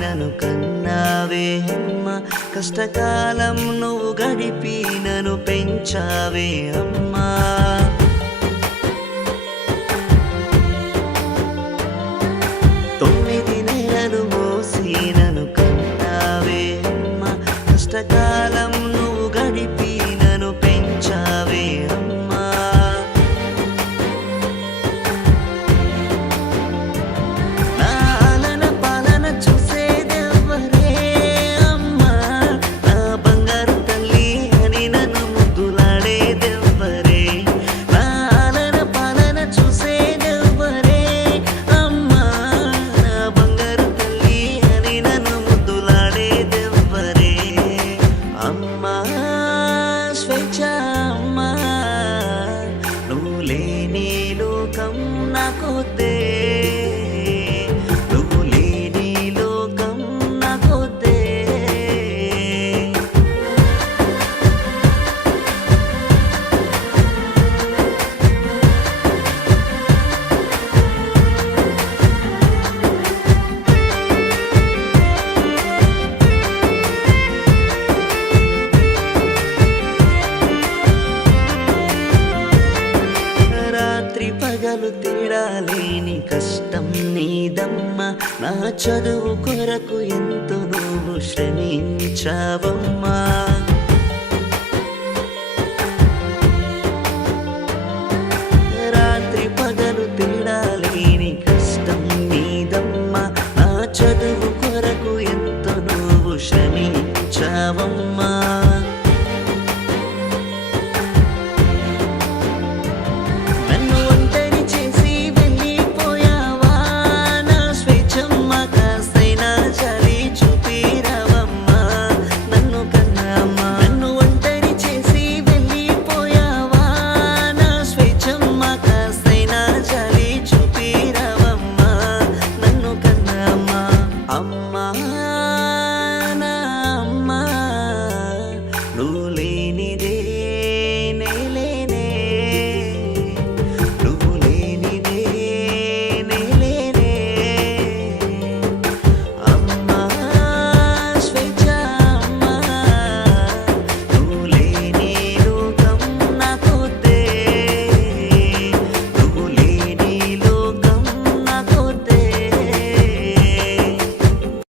నన్ను కన్నావే అమ్మ, కష్టకాలం నువ్వు గడిపి నన్ను పెంచావే అమ్మా. 9 నెలలు మోసి నన్ను కన్నావే అమ్మ, కష్టకాలం నువ్వు గడిపి నన్ను పెంచావే అమ్మా. నా ఆలన పాలన చూసేదెవ్వరే అమ్మా, నా బంగారు తల్లి అని నన్ను ముద్దులాడేదెవ్వరే. నా ఆలన పాలన చూసేదెవ్వరే అమ్మా, నా బంగారు తల్లి అని నన్ను ముద్దులాడేదెవ్వరే. అమ్మా స్వేచ్ఛ అమ్మా, నువ్వు లేని లోకం నాకొద్దే, నువ్వు లేని లోకం నాకొద్దే. రాత్రి పగలు తేడా లేని కష్టం నీదమ్మా, నా చదువు కొరకు ఎంతో నువ్వు శ్రమించావమ్మా.